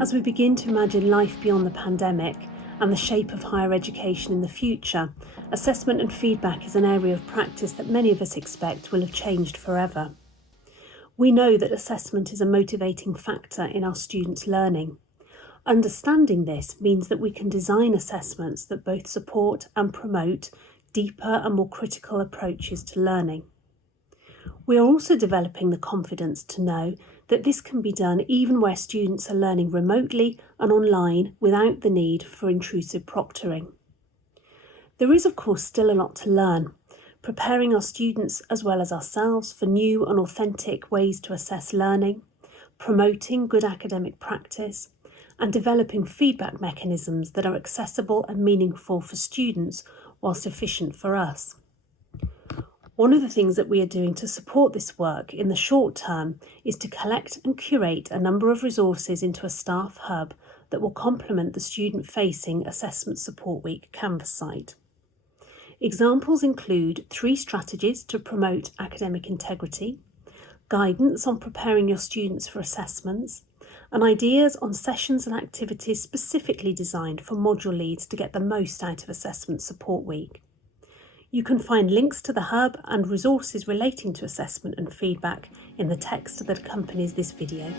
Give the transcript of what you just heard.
As we begin to imagine life beyond the pandemic and the shape of higher education in the future, assessment and feedback is an area of practice that many of us expect will have changed forever. We know that assessment is a motivating factor in our students' learning. Understanding this means that we can design assessments that both support and promote deeper and more critical approaches to learning. We are also developing the confidence to know that this can be done even where students are learning remotely and online without the need for intrusive proctoring. There is, of course, still a lot to learn, preparing our students as well as ourselves for new and authentic ways to assess learning, promoting good academic practice, and developing feedback mechanisms that are accessible and meaningful for students whilst efficient for us. One of the things that we are doing to support this work in the short term is to collect and curate a number of resources into a staff hub that will complement the student-facing Assessment Support Week Canvas site. Examples include 3 strategies to promote academic integrity, guidance on preparing your students for assessments, and ideas on sessions and activities specifically designed for module leads to get the most out of Assessment Support Week. You can find links to the hub and resources relating to assessment and feedback in the text that accompanies this video.